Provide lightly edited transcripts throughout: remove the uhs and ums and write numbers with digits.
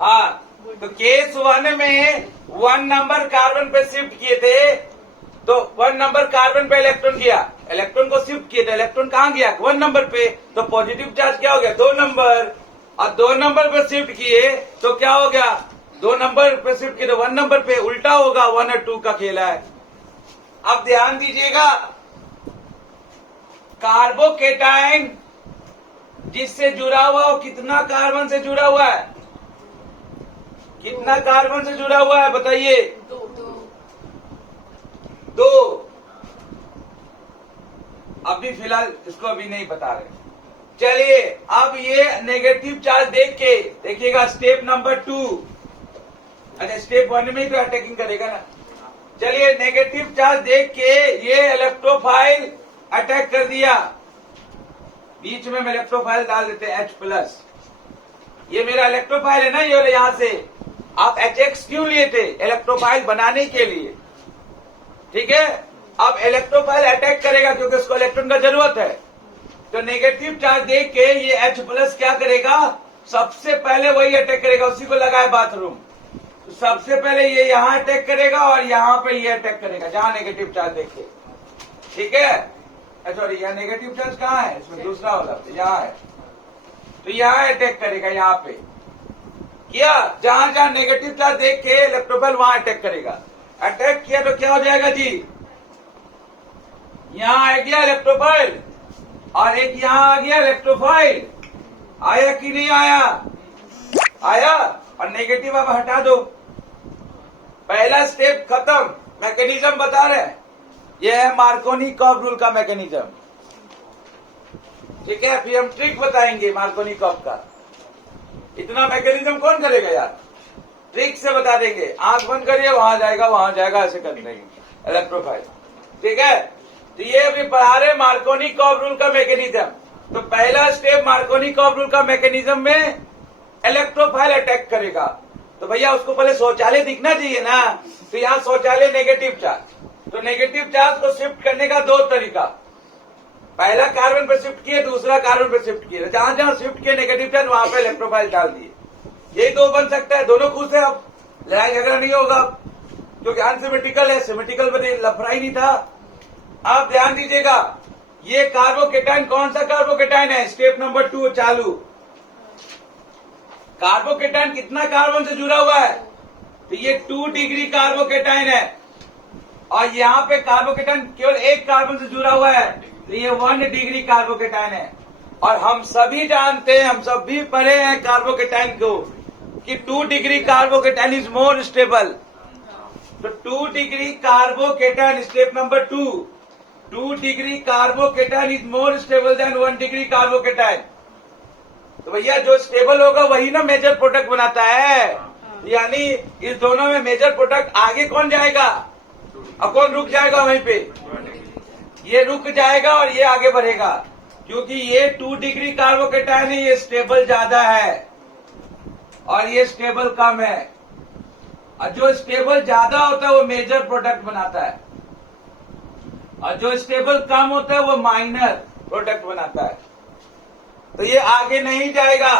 हाँ, तो केस 1 में 1 नंबर कार्बन पे शिफ्ट किए थे, तो 1 नंबर कार्बन पे इलेक्ट्रॉन गया, इलेक्ट्रॉन को शिफ्ट किए थे, इलेक्ट्रॉन कहाँ गया 1 नंबर पे, तो पॉजिटिव चार्ज क्या हो गया 2 नंबर, और 2 नंबर पे शिफ्ट किए तो क्या हो गया 2 नंबर पे शिफ्ट किए तो 1 नंबर पे, उल्टा होगा 1 और 2 का खेला है। अब ध्यान दीजिएगा, कार्बोकेटाइन जिससे जुड़ा हुआ वो कितना कार्बन से जुड़ा हुआ है, कितना कार्बन से जुड़ा हुआ है बताइए, 2। अभी फिलहाल इसको अभी नहीं बता रहे। चलिए अब ये नेगेटिव चार्ज देख के देखिएगा, स्टेप नंबर 2, अच्छा स्टेप 1 में ही तो अटैकिंग करेगा ना। चलिए नेगेटिव चार्ज देख के ये इलेक्ट्रोफाइल अटैक कर दिया, बीच में हम इलेक्ट्रोफाइल डाल देते हैं H+। ये मेरा इलेक्ट्रोफाइल है ना, ये यहां से आप HX क्यों लिए थे, इलेक्ट्रोफाइल बनाने के लिए, ठीक है। अब इलेक्ट्रोफाइल अटैक करेगा क्योंकि उसको इलेक्ट्रॉन का जरूरत है, तो नेगेटिव चार्ज देख के ये H+ क्या करेगा, सबसे पहले वही अटैक करेगा, उसी को लगा है बाथरूम, तो सबसे पहले ये यहां अटैक करेगा और यहां पे ये अटैक करेगा जहां नेगेटिव चार्ज देखे, ठीक है। सॉरी यहाँ नेगेटिव चार्ज कहाँ है, इसमें दूसरा वाला यहाँ है, तो यहाँ अटैक करेगा, यहाँ पे किया, जहां जहां नेगेटिव चार्ज देख के इलेक्ट्रोफाइल वहां अटैक करेगा। अटैक किया तो क्या हो जाएगा जी, यहाँ आ गया इलेक्ट्रोफाइल और एक यहाँ आ गया इलेक्ट्रोफाइल, आया कि नहीं आया, आया, और नेगेटिव अब हटा दो, पहला स्टेप खत्म। मैकेनिज्म बता रहे हैं, यह है मार्कोनी-कॉप रूल का मैकेनिज्म, ठीक है। फिर हम ट्रिक बताएंगे मार्कोनी-कॉप का, इतना मैकेनिज्म कौन करेगा यार, ट्रिक से बता देंगे, आंख बंद करिए वहां जाएगा ऐसे कर देंगे इलेक्ट्रोफाइल, ठीक है। तो ये अभी पढ़ा रहे मार्कोनी-कॉप रूल का मैकेनिज्म। तो पहला स्टेप मार्कोनी-कॉप रूल का मैकेनिज्म में इलेक्ट्रोफाइल अटैक करेगा, तो भैया उसको पहले शौचालय दिखना चाहिए ना, तो यहाँ शौचालय नेगेटिव चार्ज, तो नेगेटिव चार्ज को शिफ्ट करने का 2 तरीका, पहला कार्बन पे शिफ्ट किए, दूसरा कार्बन पे शिफ्ट किए, जहां जहां शिफ्ट किए नेगेटिव चार्ज वहां पे इलेक्ट्रोफाइल डाल दिए, यही 2 बन सकता है, दोनों खुश है, अब लड़ाई झगड़ा नहीं होगा क्योंकि अनसिमेट्रिकल है, सिमेट्रिकल में लफड़ा ही नहीं था। आप ध्यान दीजिएगा, ये कार्बोकेटाइन कौन सा कार्बोकेटाइन है, स्टेप नंबर 2 चालू, कार्बोकेटाइन कितना कार्बन से जुड़ा हुआ है, तो ये 2 डिग्री कार्बोकेटाइन है, और यहाँ पे कार्बोकेटाइन केवल 1 कार्बन से जुड़ा हुआ है, तो ये 1 डिग्री कार्बोकेटाइन है। और हम सभी जानते हैं, हम सब भी पढ़े हैं कार्बोकेटाइन को कि 2 degree carbocation is more stable, तो 2 degree carbocation step number 2 degree carbocation is more stable then 1 degree carbocation. तो भैया जो स्टेबल होगा वही ना मेजर प्रोडक्ट बनाता है, यानी इस दोनों में मेजर प्रोडक्ट आगे कौन जाएगा और कौन रुक जाएगा, वहीं पे ये रुक जाएगा और ये आगे बढ़ेगा, क्योंकि ये 2 डिग्री कार्बोकेटाइन है, ये स्टेबल ज्यादा है और ये स्टेबल कम है, और जो स्टेबल ज्यादा होता है वो मेजर प्रोडक्ट बनाता है, और जो स्टेबल कम होता है वो माइनर प्रोडक्ट बनाता है। तो ये आगे नहीं जाएगा,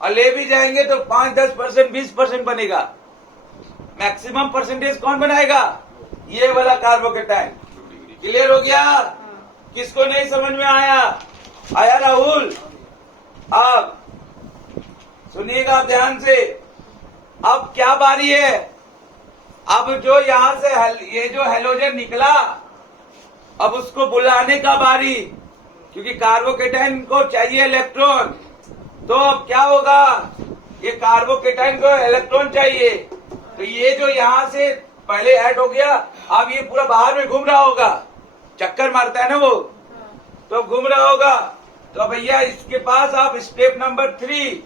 और ले भी जाएंगे तो 5-10%, 20% बनेगा, मैक्सिमम परसेंटेज कौन बनाएगा, ये वाला कार्बोकेटाइन। क्लियर हो गया, किसको नहीं समझ में आया राहुल, अब सुनिएगा ध्यान से, अब क्या बारी है, अब जो यहां से ये जो हेलोजन निकला, अब उसको बुलाने का बारी, क्योंकि कार्बोकेटाइन को चाहिए इलेक्ट्रॉन, तो अब क्या होगा, ये कार्बोकेटाइन को इलेक्ट्रॉन चाहिए, तो ये जो यहां से पहले ऐड हो गया, अब ये पूरा बाहर में घूम रहा होगा, चक्कर मारता है ना वो, तो घूम रहा होगा, तो भैया इसके पास आप स्टेप नंबर 3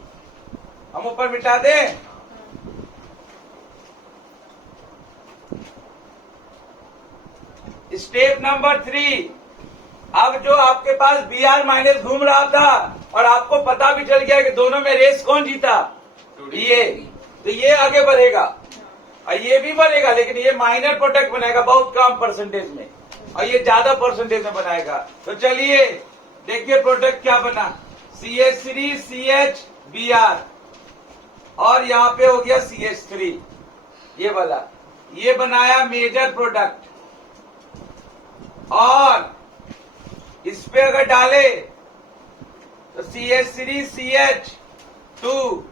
हम ऊपर मिटा दें, स्टेप नंबर 3, अब जो आपके पास Br- घूम रहा था और आपको पता भी चल गया कि दोनों में रेस कौन जीता, ये, तो ये आगे बढ़ेगा और ये भी बढ़ेगा, लेकिन ये माइनर प्रोडक्ट बनाएगा बहुत कम परसेंटेज में, और ये ज्यादा परसेंटेज में बनाएगा। तो चलिए देखिए प्रोडक्ट क्या बना, CH3CH Br, और यहाँ पे हो गया CH3, ये वाला, ये बनाया मेजर प्रोडक्ट। और इस पे अगर डाले तो CH3CH2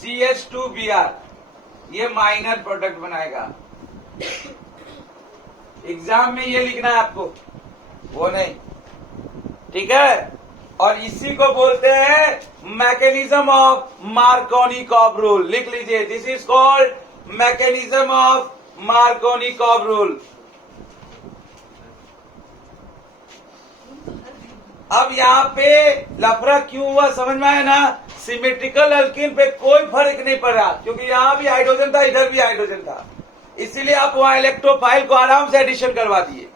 CH2Br, ये माइनर प्रोडक्ट बनाएगा। एग्जाम में ये लिखना है आपको, वो नहीं, ठीक है। और इसी को बोलते हैं मैकेनिज्म ऑफ मार्कोनी-कॉब रूल। लिख लीजिए, this is called mechanism of Markovnikov-cob rule. अब यहाँ पे लफड़ा क्यों हुआ समझ में आया ना? सिमेट्रिकल अल्कीन पे कोई फर्क नहीं पड़ा, क्योंकि यहाँ भी हाइड्रोजन था, इधर भी हाइड्रोजन था, इसीलिए आप वहां इलेक्ट्रोफाइल को आराम से एडिशन करवा दिए।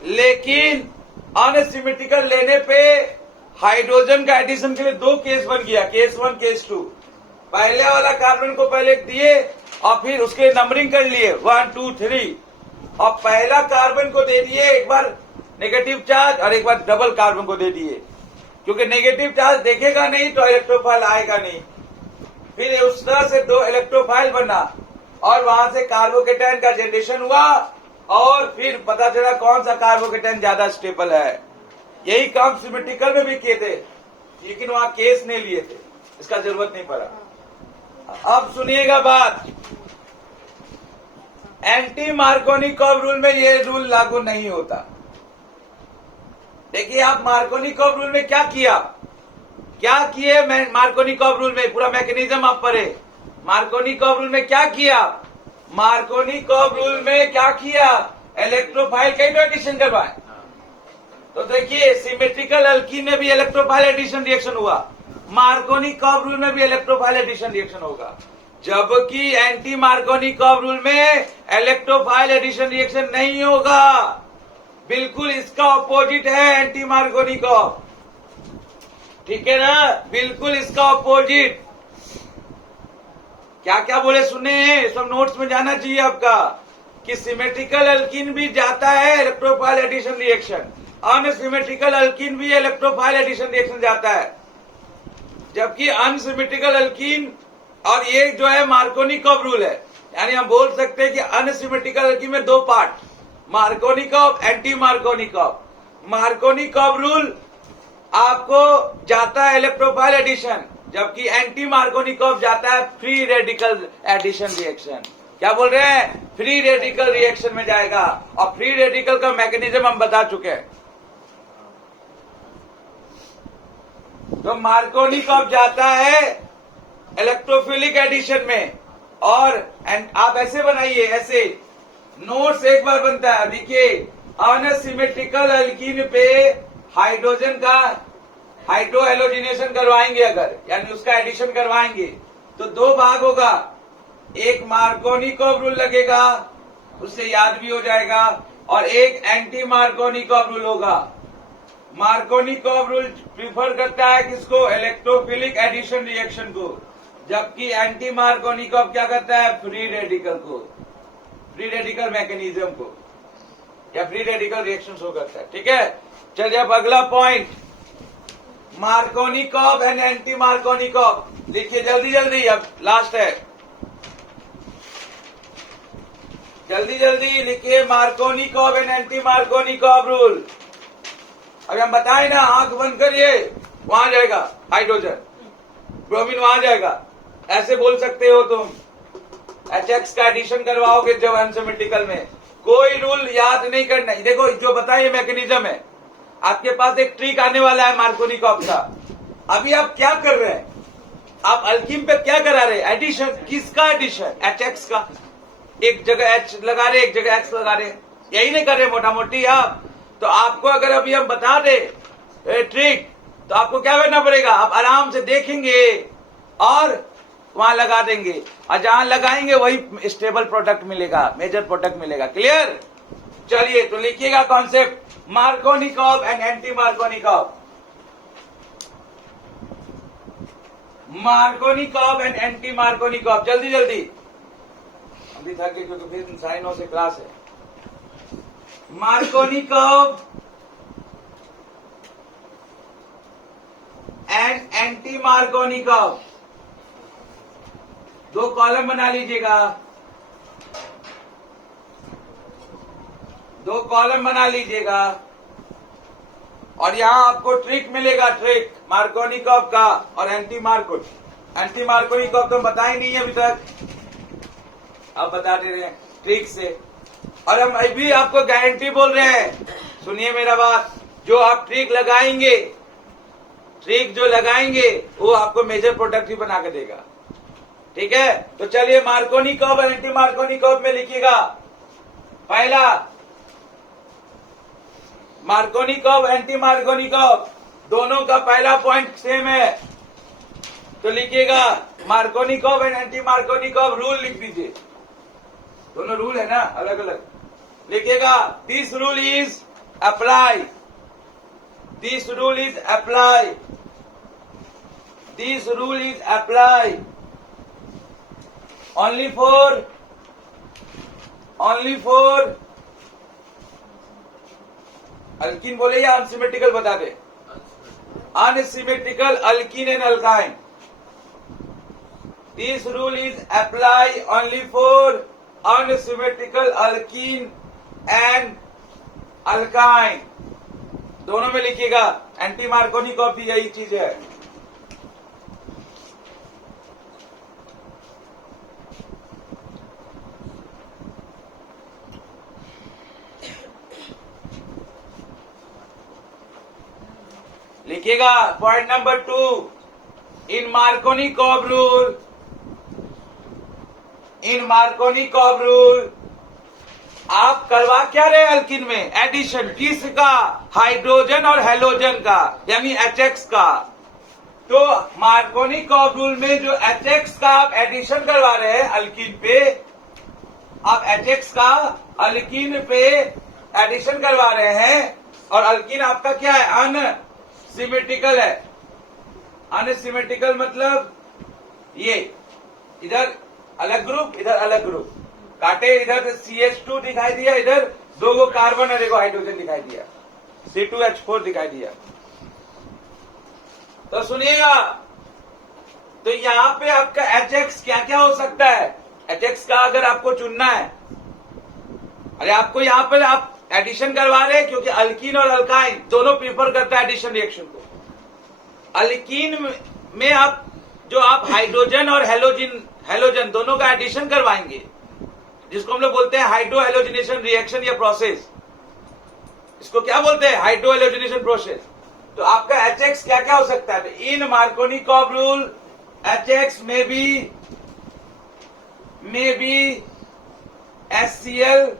लेकिन अनसिमेट्रिकल लेने पे हाइड्रोजन का एडिशन के लिए दो केस बन गया, केस 1 केस 2। पहले वाला कार्बन को पहले दिए और फिर उसके नंबरिंग कर लिए 1 2 3, और पहला कार्बन को दे दिए एक बार नेगेटिव चार्ज और एक बार डबल कार्बन को दे दिए, क्योंकि नेगेटिव चार्ज देखेगा नहीं तो इलेक्ट्रोफाइल आएगा नहीं। फिर उस तरह से दो इलेक्ट्रोफाइल बना और वहां से कार्बोकेटायन का जनरेशन हुआ, और फिर पता चला कौन सा कार्बोकेटायन ज्यादा स्टेबल है। यही काम सिमेट्रिकल में भी किए थे, लेकिन वहां केस नहीं लिए थे, इसका जरूरत नहीं पड़ा। अब सुनिएगा बात, एंटी मार्कोनी-कॉब रूल में ये रूल लागू नहीं होता। देखिए आप मार्कोनी-कॉब रूल में क्या किया, क्या किए मार्कोनी-कॉब रूल में, पूरा मैकेनिज्म आप पढ़े। मार्कोनी-कॉब रूल में क्या किया, मार्कोनी-कॉब रूल में क्या किया, इलेक्ट्रोफाइल कई तो एडिशन करवाए। तो देखिए सिमेट्रिकल अल्कीन में भी इलेक्ट्रोफाइल एडिशन रिएक्शन हुआ, मार्कोनी-कॉब रूल में भी इलेक्ट्रोफाइल एडिशन रिएक्शन होगा, जबकि एंटी मार्कोनी-कॉब रूल में इलेक्ट्रोफाइल एडिशन रिएक्शन नहीं होगा। बिल्कुल इसका ऑपोजिट है एंटी मार्कोनी-कॉब, ठीक है ना, बिल्कुल इसका ऑपोजिट। क्या क्या बोले सुने हैं, सब नोट्स में जाना चाहिए आपका, कि सिमेट्रिकल अल्कीन भी जाता है electrophile addition reaction, unsymmetrical alkene भी इलेक्ट्रोफाइल एडिशन रिएक्शन जाता है। जबकि अनसिमेट्रिकल अल्कीन और ये जो है मार्कोनी-कॉब रूल है, यानी हम बोल सकते हैं कि अनसिमेट्रिकल अल्कीन में दो part, Markovnikov-cob, anti Markovnikov-cob. Markovnikov-cob rule आपको जाता है इलेक्ट्रोफाइल एडिशन, जबकि एंटी मार्कोनी-कॉब जाता है फ्री रेडिकल एडिशन रिएक्शन। क्या बोल रहे हैं, फ्री रेडिकल रिएक्शन में जाएगा, और फ्री रेडिकल का मैकेनिज्म हम बता चुके हैं। तो मार्कोनी-कॉब जाता है इलेक्ट्रोफिलिक एडिशन में, और आप ऐसे बनाइए, ऐसे नोट्स एक बार बनता है। देखिए अनसिमेट्रिकल अल्कीन पे हाइड्रोजन का हाइड्रो हेलोजिनेशन करवाएंगे अगर, यानी उसका एडिशन करवाएंगे, तो दो भाग होगा, एक मार्कोनी-कॉब रूल लगेगा, उससे याद भी हो जाएगा, और एक एंटी मार्कोनी-कॉब रूल होगा। मार्कोनी-कॉब रूल प्रीफर करता है किसको, इलेक्ट्रोफिलिक एडिशन रिएक्शन को, जबकि एंटी मार्कोनी-कॉब क्या करता है, फ्री रेडिकल को, फ्री रेडिकल मैकेनिज्म को, या फ्री रेडिकल रिएक्शन शो करता है। ठीक है, चलिए अब अगला point, Markovnikov-cob and anti Markovnikov-cob लिखिए जल्दी जल्दी, अब लास्ट है, जल्दी जल्दी लिखिए, Markovnikov-cob and anti Markovnikov-cob rule. अभी हम बताएं ना, आंख बंद करिए, वहां जाएगा हाइड्रोजन, ब्रोमीन वहां जाएगा, ऐसे बोल सकते हो तुम। HX का एडिशन करवाओगे जब अनसिमेट्रिकल में, कोई रूल याद नहीं करना। देखो जो बताइए मैकेनिज्म है, आपके पास एक ट्रिक आने वाला है मार्कोनी-कॉब का। अभी आप क्या कर रहे हैं, आप अल्कीन पे क्या करा रहे हैं, एडिशन। किसका एडिशन, HX का, एक जगह H लगा रहे, एक जगह X लगा रहे, यही नहीं कर रहे मोटा मोटी आप। तो आपको अगर अभी हम बता दे ट्रिक, तो आपको क्या करना पड़ेगा, आप आराम से देखेंगे और वहां लगा देंगे, और जहां लगाएंगे वही स्टेबल प्रोडक्ट मिलेगा, मेजर प्रोडक्ट मिलेगा। क्लियर, चलिए तो लिखिएगा concept, Markovnikov-cob and anti Markovnikov-cob, Markovnikov-cob and anti Markovnikov-cob, जल्दी जल्दी, अभी थक गए क्योंकि फिर 9:30 से क्लास है। मार्कोनी-कॉब एंड एंटी मार्कोनी-कॉब, दो कॉलम बना लीजिएगा, दो कॉलम बना लीजिएगा और यहां आपको ट्रिक मिलेगा, ट्रिक मार्कोनिकॉव का और एंटी मार्कोनिकॉव तो बता ही नहीं है अभी तक, आप बता दे रहे हैं ट्रिक से। और हम अभी आपको गारंटी बोल रहे हैं, सुनिए मेरा बात, जो आप ट्रिक लगाएंगे, ट्रिक जो लगाएंगे वो आपको मेजर प्रोडक्ट ही बना के देगा। ठीक है, तो चलिए मार्कोनिकॉव और एंटी मार्कोनिकॉव में लिखिएगा। पहला मार्कोनिकॉव एंटी मार्कोनिकॉव दोनों का पहला पॉइंट सेम है, तो लिखिएगा Markovnikov and anti Markovnikov rule लिख दीजिए। दोनों रूल है ना अलग अलग, लिखिएगा this rule is apply, this rule is apply, this rule is apply only for alkene बोले या अनसिमेट्रिकल बता दे, unsymmetrical alkene and alkyne. This rule is apply only for unsymmetrical alkene and alkyne, दोनों में लिखिएगा। एंटी मार्कोनिकॉव भी यही चीज है। लिखिएगा पॉइंट नंबर 2, इन मार्कोनिकॉव रूल आप करवा क्या रहे अल्किन में, एडिशन किसका, हाइड्रोजन और हेलोजन का, यानी HX का। तो मार्कोनिकॉव रूल में जो HX का आप एडिशन करवा रहे हैं अल्किन पे, आप HX का अल्किन पे एडिशन करवा रहे हैं और अल्किन आपका क्या है, अनसिमेट्रिकल है। अनसिमेट्रिकल मतलब ये इधर अलग ग्रुप, इधर अलग ग्रुप, काटे इधर CH2 दिखाई दिया, इधर दो कार्बन और देखो हाइड्रोजन दिखाई दिया, C2H4 दिखाई दिया। तो सुनिएगा, तो यहां पे आपका HX क्या क्या हो सकता है, HX का अगर आपको चुनना है, अरे आपको यहां पर आप एडिशन करवा रहे हैं क्योंकि अल्कीन और अल्काइन दोनों प्रीफर करता है एडिशन रिएक्शन को। अल्कीन में आप जो आप हाइड्रोजन और हेलोजन दोनों का एडिशन करवाएंगे, जिसको हम लोग बोलते हैं हाइड्रो हेलोजिनेशन रिएक्शन या प्रोसेस, इसको क्या बोलते हैं, हाइड्रो हेलोजिनेशन प्रोसेस। तो आपका HX क्या क्या हो सकता है, इन मार्कोनिकॉव रूल HX में भी HCl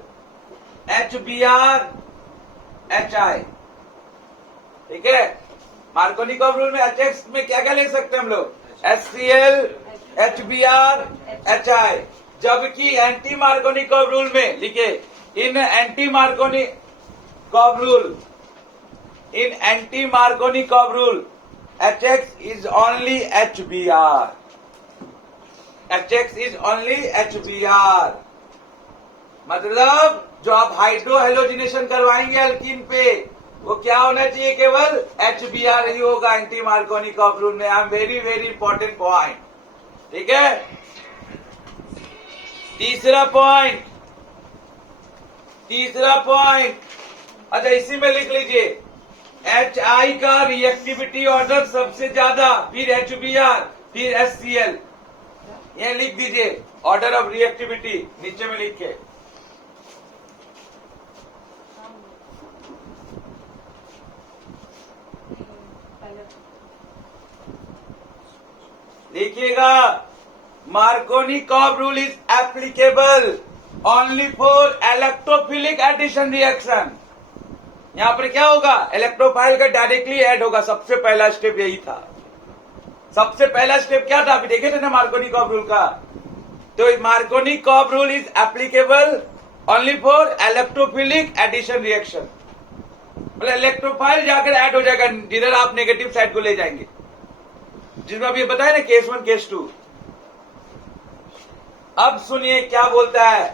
HBr HI, ठीक है। मार्कोनिकॉव रूल में HX में क्या क्या ले सकते हैं हम लोग, HCl HBr HI। जबकि एंटी मार्कोनिकॉव रूल में लिखे, in anti Markovnikov rule HX is only HBr, HX is only HBr। मतलब जो आप हाइड्रो हेलोजिनेशन करवाएंगे अल्कीन पे, वो क्या होना चाहिए, केवल HBr ही होगा एंटी मार्कोनिकॉव रूल में। वेरी वेरी इंपॉर्टेंट पॉइंट, ठीक है। तीसरा पॉइंट, अच्छा इसी में लिख लीजिए, HI का रिएक्टिविटी ऑर्डर सबसे ज्यादा, फिर HBr, फिर HCl, ये लिख दीजिए ऑर्डर ऑफ रिएक्टिविटी नीचे में लिख के। लिखिएगा Markovnikov rule is applicable only for electrophilic addition reaction. यहां पर क्या होगा, इलेक्ट्रोफाइल का डायरेक्टली ऐड होगा, सबसे पहला स्टेप यही था। सबसे पहला स्टेप क्या था, अभी देखे थे ना मार्कोनिकॉव रूल का। तो Markovnikov rule is applicable only for electrophilic addition reaction, मतलब इलेक्ट्रोफाइल जाकर ऐड हो जाएगा जिधर आप नेगेटिव साइड को ले जाएंगे, जिसमें अभी बताया ना केस 1 केस 2। अब सुनिए क्या बोलता है,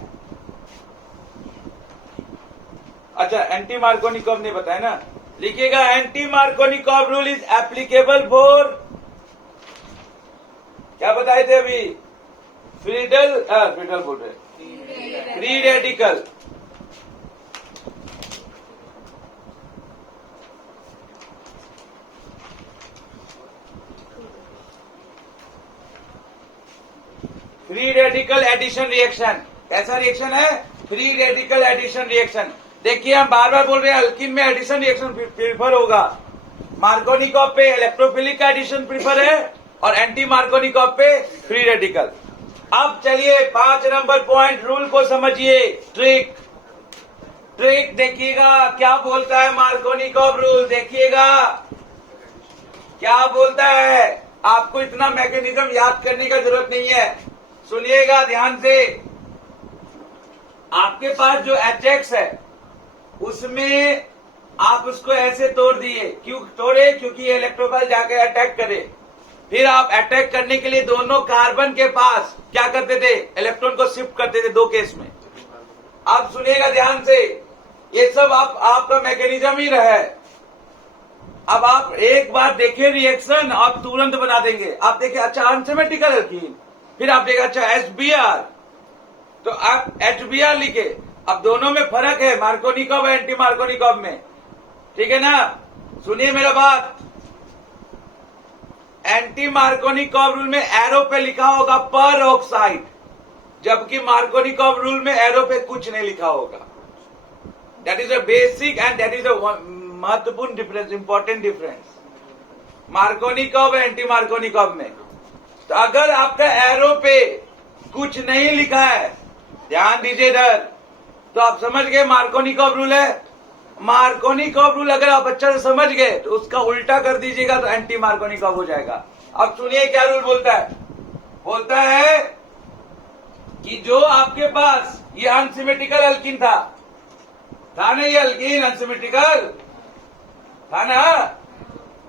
अच्छा एंटी मार्कोनिकॉव ने बताया ना, लिखिएगा anti Markovnikov rule is applicable for, क्या बताए थे अभी, फ्रीडल बोल रहे, free radical. Free radical addition reaction, कैसा रिएक्शन है? Free radical addition reaction. देखिए हम बार बार बोल रहे हैं अल्कीन में एडिशन रिएक्शन प्रीफर होगा। मार्कोनिकॉफ पे इलेक्ट्रोफिलिक का एडिशन प्रीफर है और एंटी मार्कोनिकॉफ पे फ्री रेडिकल। अब चलिए 5 नंबर पॉइंट रूल को समझिए। ट्रिक देखिएगा क्या बोलता है मार्कोनिकॉफ रूल, देखिएगा क्या बोलता है। आपको इतना मैकेनिज्म याद करने का जरूरत नहीं है, सुनिएगा ध्यान से। आपके पास जो HX है उसमें आप उसको ऐसे तोड़ दिए, क्यों तोड़े? क्योंकि ये इलेक्ट्रोफाइल जाके अटैक करे। फिर आप अटैक करने के लिए दोनों कार्बन के पास क्या करते थे? इलेक्ट्रॉन को शिफ्ट करते थे 2 केस में। आप सुनिएगा ध्यान से, ये सब आपका मैकेनिज्म ही रहा है। अब आप एक बार देखिए रिएक्शन, आप तुरंत बना देंगे। आप देखिए अच्छा अनसिमेट्रिकल एल्कीन, फिर आप देखिए अच्छा HBr, तो आप HBr लिखे। अब दोनों में फर्क है, मार्कोनिकॉफ और एंटी मार्कोनिकॉफ में, ठीक है ना? सुनिए मेरा बात, एंटी मार्कोनिकॉफ रूल में एरो पे लिखा होगा पर ऑक्साइड, जबकि मार्कोनिकॉफ रूल में एरो पे कुछ नहीं लिखा होगा। That is a basic and that is a महत्वपूर्ण डिफरेंस, इंपॉर्टेंट डिफरेंस मार्कोनिकॉफ और एंटी मार्कोनिकॉफ में। तो अगर आपका एरो पे कुछ नहीं लिखा है, ध्यान दीजिए इधर, तो आप समझ गए मार्कोनिकॉफ रूल है। मार्कोनिकॉफ रूल अगर आप अच्छा से समझ गए तो उसका उल्टा कर दीजिएगा तो एंटी मार्कोनिकॉफ हो जाएगा। अब सुनिए क्या रूल बोलता है। बोलता है कि जो आपके पास ये अनसिमेट्रिकल अल्कीन था ना, ये अल्कीन अनसिमेट्रिकल था ना,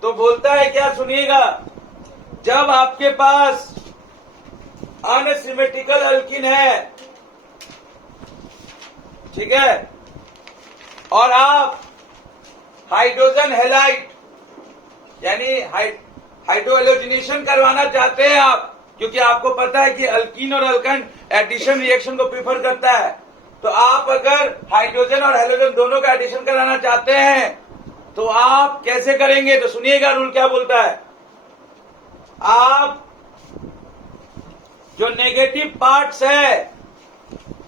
तो बोलता है क्या, सुनिएगा, जब आपके पास अनसिमेट्रिकल अल्कीन है, ठीक है, और आप हाइड्रोजन हैलाइड यानी हाइड्रो हेलोजिनेशन करवाना चाहते हैं आप, क्योंकि आपको पता है कि अल्कीन और अल्काइन एडिशन रिएक्शन को प्रीफर करता है, तो आप अगर हाइड्रोजन और हेलोजन दोनों का एडिशन कराना चाहते हैं तो आप कैसे करेंगे? तो सुनिएगा रूल क्या बोलता है। आप जो नेगेटिव पार्ट्स है,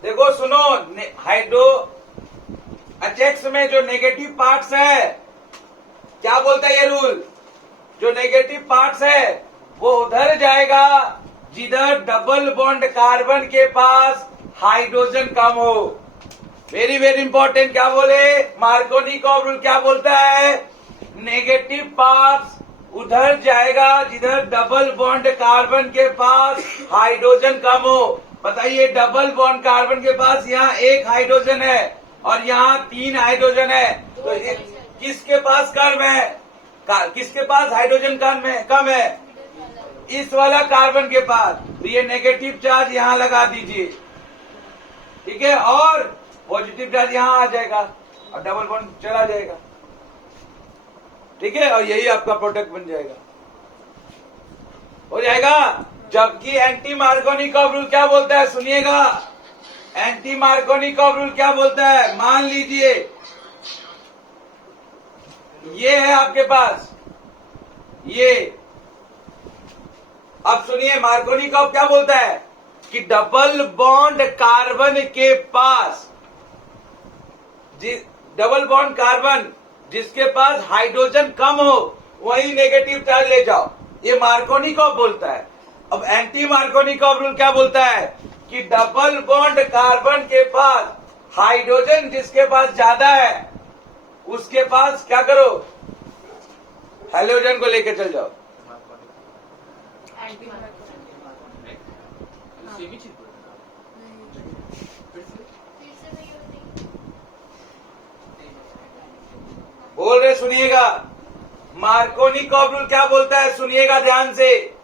देखो सुनो, हाइड्रो HX में जो नेगेटिव पार्ट्स है, क्या बोलता है ये रूल? जो नेगेटिव पार्ट्स है वो उधर जाएगा जिधर डबल बॉन्ड कार्बन के पास हाइड्रोजन कम हो। वेरी वेरी इंपॉर्टेंट, क्या बोले मार्कोनिकॉफ रूल? क्या बोलता है? नेगेटिव पार्ट्स उधर जाएगा जिधर डबल बॉन्ड कार्बन के पास हाइड्रोजन कम हो। बताइए, डबल बॉन्ड कार्बन के पास यहाँ 1 हाइड्रोजन है और यहाँ 3 हाइड्रोजन है, तो किसके पास कम है? किसके पास हाइड्रोजन कम है? इस वाला कार्बन के पास। तो ये नेगेटिव चार्ज यहाँ लगा दीजिए, ठीक है, और पॉजिटिव चार्ज यहाँ आ जाएगा और डबल बॉन्ड चला जाएगा, ठीक है, और यही आपका प्रोडक्ट बन जाएगा, हो जाएगा। जबकि एंटी मार्कोनिकॉफ रूल क्या बोलता है? सुनिएगा, एंटी मार्कोनिकॉफ रूल क्या बोलता है? मान लीजिए ये है आपके पास ये, अब सुनिए मार्कोनिकॉफ क्या बोलता है कि डबल बॉन्ड कार्बन के पास, डबल बॉन्ड कार्बन जिसके पास हाइड्रोजन कम हो वही नेगेटिव चार्ज ले जाओ, ये मार्कोनिकॉफ बोलता है। अब एंटी मार्कोनिकॉफ रूल क्या बोलता है कि डबल बॉन्ड कार्बन के पास हाइड्रोजन जिसके पास ज्यादा है उसके पास क्या करो, हेलोजन को लेके चल जाओ। बोल रहे सुनिएगा, मार्कोनिकॉफ रूल क्या बोलता है? सुनिएगा ध्यान से,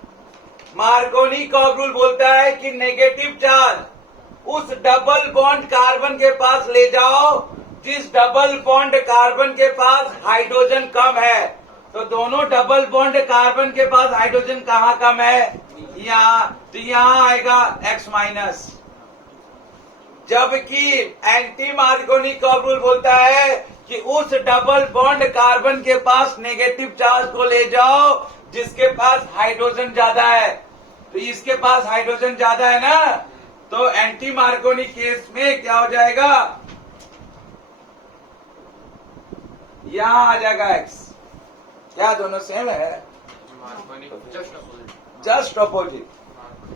मार्कोनिकॉफ रूल बोलता है कि नेगेटिव चार्ज उस डबल बॉन्ड कार्बन के पास ले जाओ जिस डबल बॉन्ड कार्बन के पास हाइड्रोजन कम है, तो दोनों डबल बॉन्ड कार्बन के पास हाइड्रोजन कहाँ कम है? यहाँ, तो यहाँ आएगा X माइनस। जबकि एंटी मार्कोनी कर्व रूल बोलता है कि उस डबल बॉन्ड कार्बन के पास नेगेटिव चार्ज को ले जाओ जिसके पास हाइड्रोजन ज्यादा है। तो इसके पास हाइड्रोजन ज्यादा है ना, तो एंटी मार्कोनी केस में क्या हो जाएगा? यहां आ जाएगा X। क्या दोनों सेम है? Just opposite.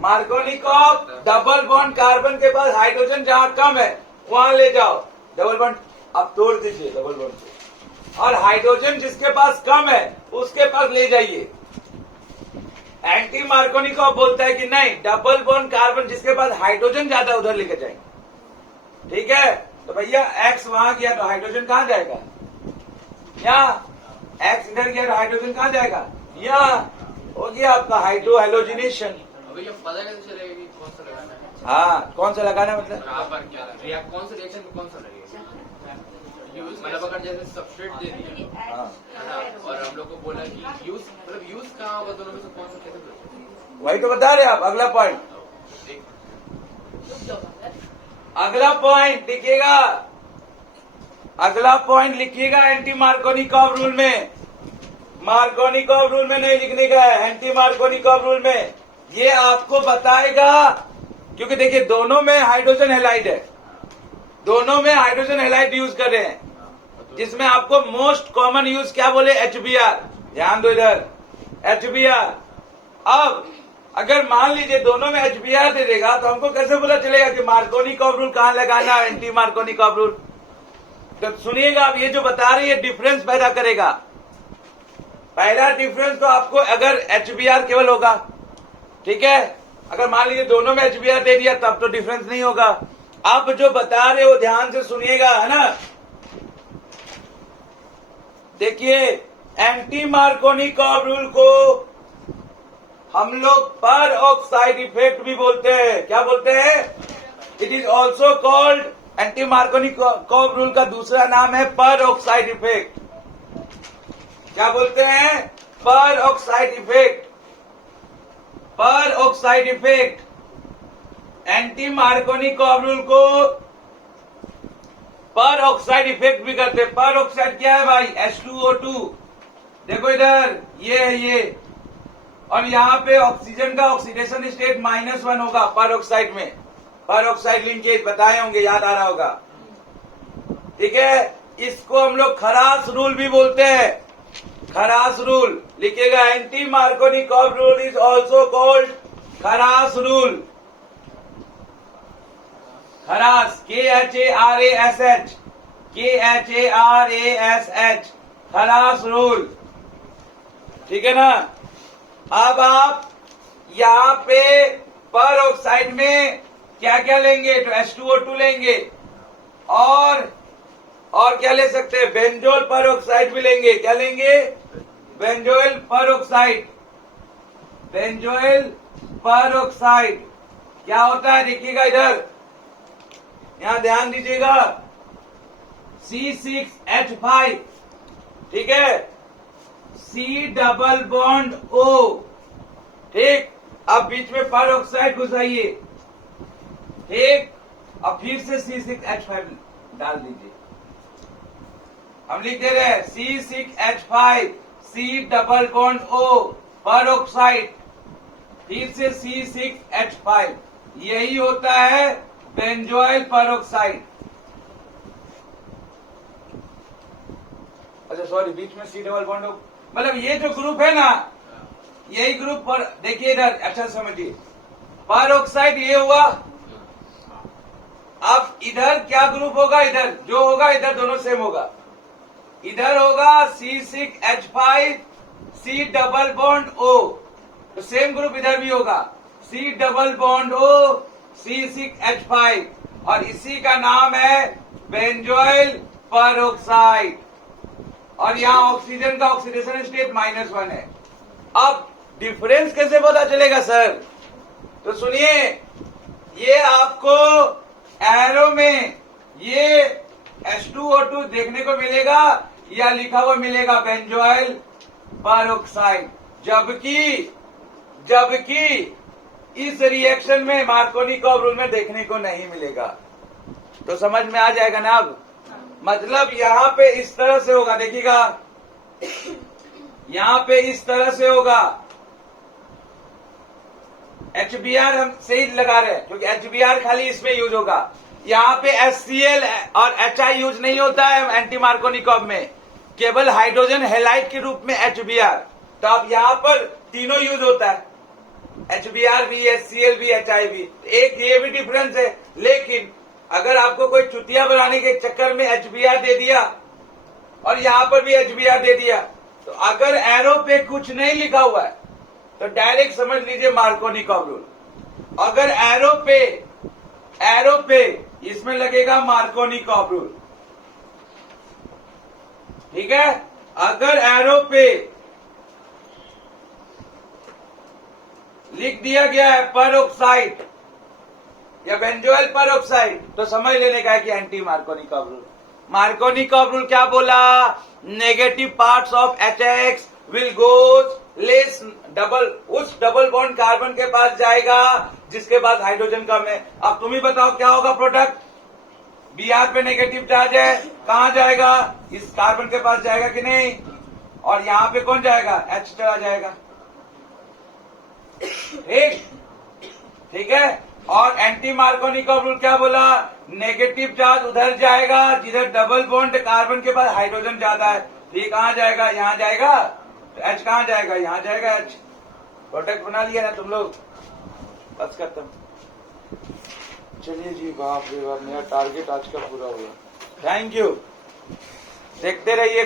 मार्कोनी को डबल बॉन्ड कार्बन के पास हाइड्रोजन जहां कम है वहां ले जाओ, डबल बॉन्ड आप तोड़ दीजिए डबल बॉन्ड को, और हाइड्रोजन जिसके पास कम है उसके पास ले जाइए। एंटी मार्कोनी को बोलता है कि नहीं, डबल बॉन्ड कार्बन जिसके पास हाइड्रोजन ज्यादा उधर लेके जाएंगे। ठीक है, तो भैया X वहां गया तो हाइड्रोजन कहां जाएगा? यहाँ। X इधर गया तो हाइड्रोजन कहां जाएगा? यहाँ। हो गया आपका हाइड्रो हेलोजिनेशन। अभी ये पता कैसे चलेगा कि कौन सा लगाना है? हाँ, कौन सा लगाना है मतलब? बराबर क्या लगेगा? कौन सा रिएक्शन में कौन सा लगेगा? यूज मतलब अगर जैसे सब्सट्रेट दे दिया हाँ, है ना, और हम लोग को बोला कि यूज मतलब यूज कहाँ होगा, दोनों में से कौन सा कैसे करेंगे? वही तो बता रहे आप। अगला पॉइंट, अगला पॉइंट लिखिएगा, अगला पॉइंट लिखिएगा एंटी मार्कोनी कर्व रूल में। मार्कोनी कर्व रूल में नहीं लिखने का है, एंटी मार्कोनी कर्व रूल में। ये आपको बताएगा, क्योंकि देखिए दोनों में हाइड्रोजन हैलाइड है, दोनों में हाइड्रोजन हैलाइड यूज कर रहे हैं, जिसमें आपको मोस्ट कॉमन यूज क्या बोले? HBr। ध्यान दो इधर, HBr। अब अगर मान लीजिए दोनों में HBr दे देगा तो हमको कैसे पता चलेगा कि मार्कोनी कर्व रूल कहां लगाना है, एंटी मार्कोनी कर्व रूल? तो सुनिएगा, अब ये जो बता रही है डिफरेंस पैदा करेगा। पहला डिफरेंस तो आपको अगर HBr केवल होगा, ठीक है, अगर मान लीजिए दोनों में HBr दे दिया तब तो डिफरेंस नहीं होगा। अब जो बता रहे हो ध्यान से सुनिएगा, है ना। देखिए एंटी मार्कोनी कर्व रूल को हम लोग पर ऑक्साइड इफेक्ट भी बोलते हैं। क्या बोलते हैं? It is also called, anti Markovnikov rule का दूसरा नाम है पर ऑक्साइड इफेक्ट। क्या बोलते हैं? पर ऑक्साइड इफेक्ट। पर oxide effect. Anti Markovnikov rule को पर ऑक्साइड इफेक्ट भी करते हैं। पर ऑक्साइड क्या है भाई? H2O2। देखो इधर, ये है ये, और यहाँ पे ऑक्सीजन का ऑक्सीडेशन स्टेट -1 होगा पर ऑक्साइड में। पर ऑक्साइड लिंकेज बताए होंगे, याद आ रहा होगा। ठीक है, इसको हम लोग खरास रूल भी बोलते हैं। खरास रूल लिखिएगा, anti Markovnikov rule is also called Kharasch rule. Kharasch, KHARASH, KHARASH, Kharasch rule. ठीक है ना। अब आप यहाँ पे पर ऑक्साइड में क्या क्या लेंगे? तो H2O2 लेंगे, और क्या ले सकते हैं? बेंजोल पर ऑक्साइड भी लेंगे। क्या लेंगे? बेंजोइल पर ऑक्साइड। बेंजोइल पर ऑक्साइड क्या होता है? देखिएगा इधर, यहां ध्यान दीजिएगा, C6H5, ठीक है, C डबल बॉन्ड O, ठीक। अब बीच में पर ऑक्साइड घुसाइए, ठीक, अब फिर से C6H5 डाल दीजिए। हम लिख दे रहे हैं C6H5, C double bond O, पर ऑक्साइड, फिर से C6H5। यही होता है बेंजोइल पर ऑक्साइड। अच्छा सॉरी, बीच में C डबल बॉन्ड O, मतलब ये जो ग्रुप है ना, यही ग्रुप पर, देखिए इधर अच्छा समझिए, पर ऑक्साइड ये हुआ। अब इधर क्या ग्रुप होगा? इधर जो होगा, इधर दोनों सेम होगा। इधर होगा C6H5, C double bond O, तो सेम ग्रुप इधर भी होगा, C double bond O, C6H5, और इसी का नाम है बेंजोइल पर ऑक्साइड। और यहाँ ऑक्सीजन का ऑक्सीडेशन स्टेट -1 है। अब डिफरेंस कैसे पता चलेगा सर? तो सुनिए, ये आपको एरो में ये H2O2 देखने को मिलेगा, या लिखा हुआ मिलेगा बेंजोइल पर ऑक्साइड, जबकि इस रिएक्शन में मार्कोनिकॉव रूल में देखने को नहीं मिलेगा। तो समझ में आ जाएगा ना अब? मतलब यहाँ पे इस तरह से होगा, देखिएगा यहाँ पे इस तरह से होगा। HBr हम सही लगा रहे हैं क्योंकि HBr खाली इसमें यूज होगा। यहाँ पे HCl और HI यूज नहीं होता है एंटी मार्कोनिकॉव में, केवल हाइड्रोजन हैलाइड के रूप में HBr। तो अब यहाँ पर तीनों यूज होता है, HBr भी, HCl भी, HI भी। एक ये भी डिफरेंस है। लेकिन अगर आपको कोई चुतिया बनाने के चक्कर में HBr दे दिया और यहाँ पर भी HBr दे दिया, तो अगर एरो पे कुछ नहीं लिखा हुआ है तो डायरेक्ट समझ लीजिए मार्कोनिकॉव रूल। अगर एरो पे इसमें लगेगा मार्कोनिकॉव रूल, ठीक है। अगर एरो पे लिख दिया गया है पर ऑक्साइड या बेंजोइल पर ऑक्साइड, तो समझ लेने का है कि anti Markovnikov rule. Markovnikov rule क्या बोला? Negative parts of HX will goes less double, उस डबल बॉन्ड कार्बन के पास जाएगा जिसके पास हाइड्रोजन कम है। अब तुम ही बताओ क्या होगा प्रोडक्ट? Br पे नेगेटिव चार्ज है, कहां जाएगा? इस कार्बन के पास जाएगा कि नहीं? और यहां पे कौन जाएगा? H चला जाएगा, ठीक है। और एंटी मार्कोनिकॉव रूल क्या बोला? नेगेटिव चार्ज उधर जाएगा जिधर डबल बॉन्ड कार्बन के पास हाइड्रोजन ज्यादा है। तो ये कहां जाएगा? यहां जाएगा। तो H कहां जाएगा? यहां जाएगा H। प्रोडक्ट बना लिया ना तुम लोग, बस खत्म। चलिए जी, बाप रे बाप, मेरा टारगेट आज का पूरा हुआ। थैंक यू, देखते रहिए।